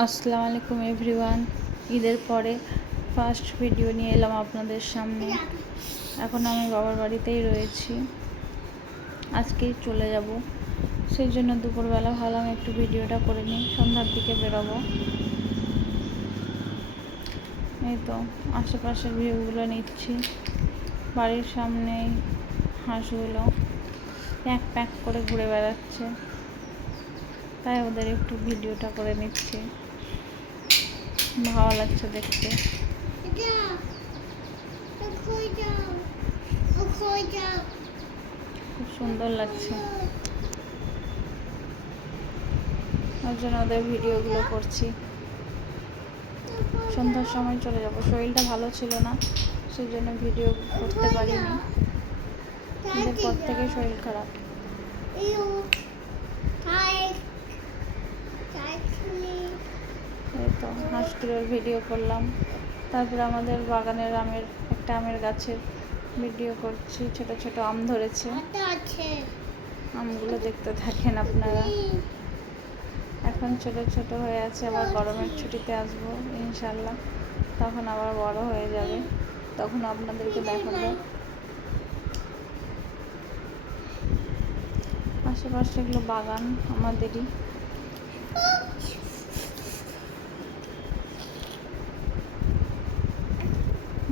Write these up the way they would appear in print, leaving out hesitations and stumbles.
আসসালামু আলাইকুম এভরিওয়ান। ঈদের পরে ফার্স্ট ভিডিও নিয়ে এলাম আপনাদের সামনে। এখন আমি বাবার বাড়িতেই রয়েছি, আজকেই চলে যাব। সেই জন্য দুপুরবেলা ভাবলাম একটু ভিডিওটা করে নিই, সন্ধ্যার দিকে বেরোবো। এই তো আশেপাশের ভিউগুলো নিচ্ছি। বাড়ির সামনেই হাঁসগুলো প্যাক প্যাক করে ঘুরে বেড়াচ্ছে, তাই ওদের একটু ভিডিওটা করে নিচ্ছি। ভালো লাগছে দেখতে। খুব সুন্দর লাগছে, ওর জন্য ওদের ভিডিওগুলো করছি। সন্ধ্যার সময় চলে যাব, শরীরটা ভালো ছিল না, সেই জন্য ভিডিও করতে পারিনি। ঈদের পর থেকে শরীর খারাপ। এই তো হাঁসগুলোর ভিডিও করলাম। তারপরে আমাদের বাগানের একটা আমের গাছের ভিডিও করছি। ছোট ছোট আম ধরেছে, আমগুলো দেখতে থাকেন আপনারা। এখন ছোট ছোট হয়ে আছে, আবার গরমের ছুটিতে আসবো ইনশাল্লাহ, তখন আবার বড় হয়ে যাবে, তখন আপনাদেরকে দেখাবো। আশেপাশে এগুলো বাগান আমাদেরই।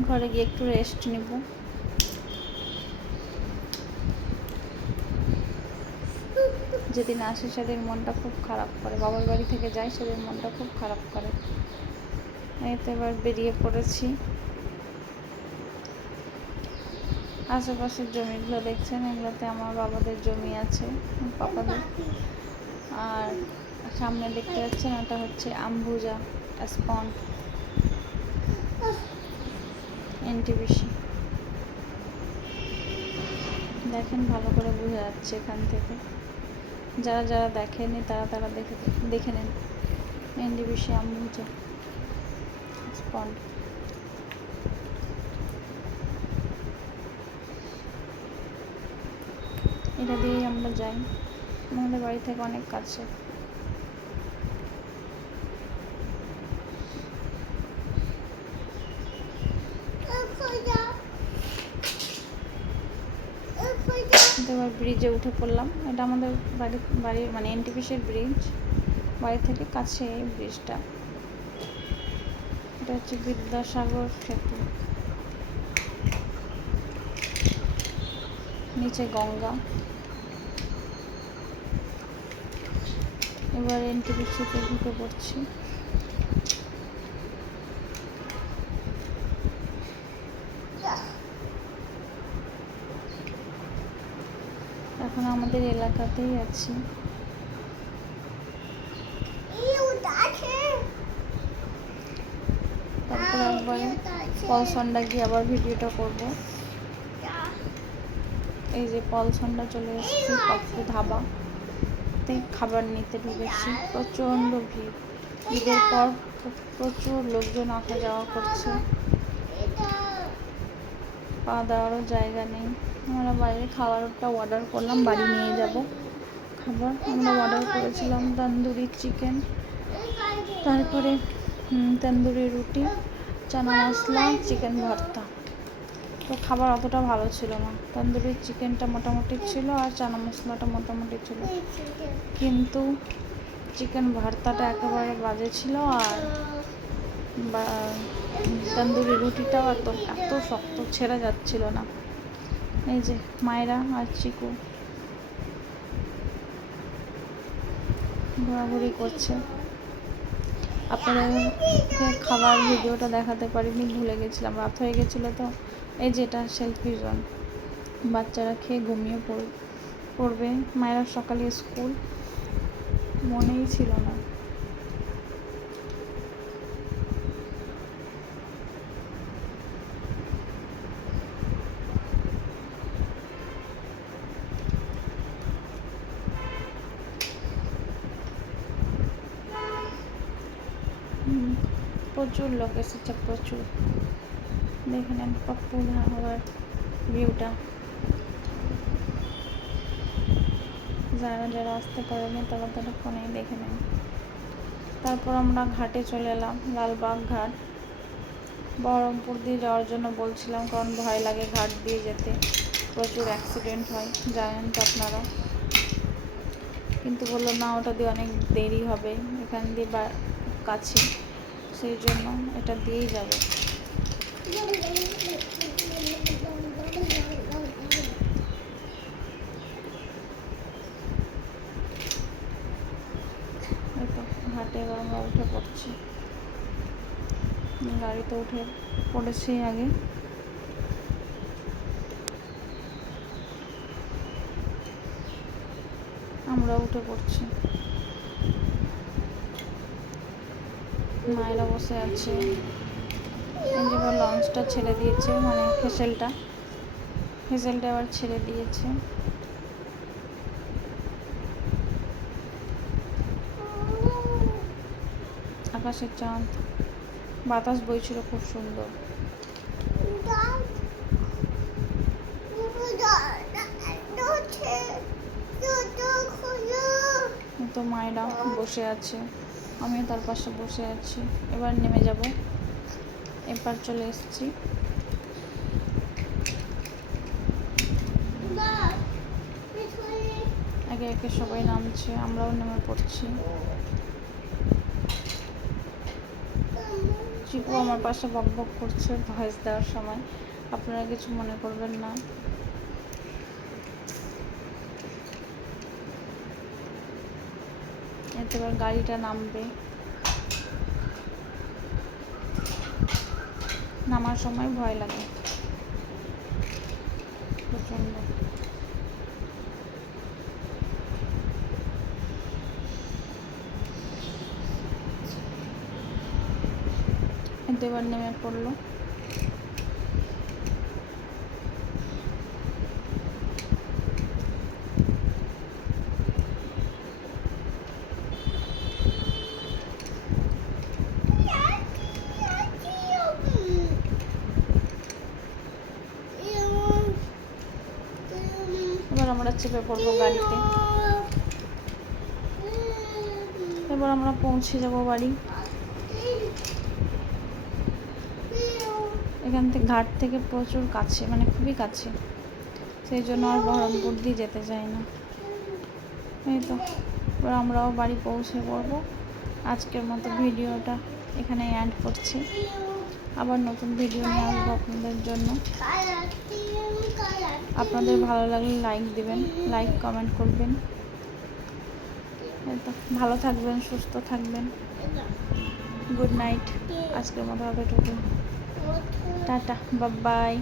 ঘরে গিয়ে একটু রেস্ট নিব। যেদিন আসে সেদিন মনটা খুব খারাপ করে, বাবার বাড়ি থেকে যাই সেদিন মনটা খুব খারাপ করে। এই তো এবার বেরিয়ে পড়েছি। আশেপাশের জমিগুলো দেখছেন, এগুলোতে আমার বাবাদের জমি আছে, পাপাদের। আর সামনে দেখতে পাচ্ছেন, ওটা হচ্ছে আম্বুজা স্পন্ড এনটিপিসি। দেখেন ভালো করে বোঝা যাচ্ছে এখান থেকে। যারা যারা দেখেনি তারা দেখে নেন। এনটিপিসি আম্বুজা স্পন্ড। এটা দিয়েই আমরা যাই, আমাদের বাড়ি থেকে অনেক কাছে। এবার ব্রিজে উঠে পড়লাম। এটা আমাদের বাড়ির মানে এনটিপিসির ব্রিজ, বাড়ি থেকে কাছে এই ব্রিজটা। এটা হচ্ছে বিদ্যাসাগর সেতু, নিচে গঙ্গা। এবার এনটিপিসিতে ঢুকে পড়ছি। এখন আমাদের এলাকাতেই আছি। তারপর একবার পলসন্ডা গিয়ে আবার ভিডিওটা করব। এই যে পলসন্ডা চলে এসেছি, পাপ্পু ধাবাতে খাবার নিতে ঢুকেছি। প্রচণ্ড ভিড়, ঈদের পর প্রচুর লোকজন আসা যাওয়া করছে, পা দেওয়ারও জায়গা নেই। আমরা বাইরে খাবারটা অর্ডার করলাম, বাড়ি নিয়ে যাব খাবার। আমরা অর্ডার করেছিলাম তন্দুরি চিকেন, তারপরে তন্দুরি রুটি, চানা মশলা, চিকেন ভর্তা। তো খাবার অতটা ভালো ছিল না, তন্দুরি চিকেনটা মোটামুটি ছিল আর চানা মশলাটা মোটামুটি ছিল, কিন্তু চিকেন ভর্তাটা একেবারে বাজে ছিল। আর তন্দুরি রুটিটাও এত শক্ত, ছেড়ে যাচ্ছিল না। এই যে মায়েরা আর চিকু ঘোরাঘুরি করছে। আপনাদেরকে খাবার ভিডিওটা দেখাতে পারিনি, ভুলে গেছিলাম, রাত হয়ে গেছিলো তো। এই যে এটা সেলফি জোন, বাচ্চারা খেয়ে ঘুমিয়ে পড়বে। মায়েরা সকালে স্কুল, মনেই ছিল না। প্রচুর লোক এসেছে, প্রচুর। দেখে নেন পাপ্পু ধাবার ভিউটা। যারা যারা আসতে পারেনি তারা ফোনেই দেখে নেন। তারপর আমরা ঘাটে চলে এলাম, লালবাগ ঘাট। বহরমপুর দিয়ে যাওয়ার জন্য বলছিলাম, কারণ ভয় লাগে ঘাট দিয়ে যেতে, প্রচুর অ্যাক্সিডেন্ট হয়, জানেন তো আপনারা। কিন্তু বললো না, ওটা দিয়ে অনেক দেরি হবে, এখান দিয়ে কাছে, সেই জন্য এটা দিয়েই যাবে। ঘাটে এবার আমরা উঠে পড়ছি, গাড়িতে উঠে পড়েছি আগে। আমরা উঠে পড়ছি, মায়েরা বসে আছে। এবার লঞ্চটা ছেড়ে দিয়েছে, মানে হেসেলটা এবার ছেড়ে দিয়েছে। আকাশের চাঁদ, বাতাস বইছিল খুব সুন্দর। তো মায়েরা বসে আছে, আমিও তার পাশে বসে আছি। এবার নেমে যাব, এবার চলে এসেছি। একে একে সবাই নামছে, আমরাও নেমে পড়ছি। চিকু আমার পাশে বকবক করছে ভয়েস দেওয়ার সময়, আপনারা কিছু মনে করবেন না। এতে এবার গাড়িটা নামবে, নামার সময় ভয় লাগে প্রচন্ড। এতে এবার নেমে পড়লো। এবার আমরা চেপে পড়বো গাড়িতে, এবার আমরা পৌঁছে যাব বাড়ি। এখান থেকে ঘাট থেকে প্রচুর কাছে, মানে খুবই কাছে, সেই জন্য আর বহরমপুর দিয়ে যেতে চাই না। এই তো এবার আমরাও বাড়ি পৌঁছে পড়বো। আজকের মতো ভিডিওটা এখানে এন্ড করছি, আবার নতুন ভিডিও নিয়ে আসবো আপনাদের জন্য। আপনাদের ভালো লাগলে লাইক দিবেন, লাইক কমেন্ট করবেন। তো ভালো থাকবেন, সুস্থ থাকবেন। গুড নাইট, আজকের মতো এতটুকু। Tata, bye bye.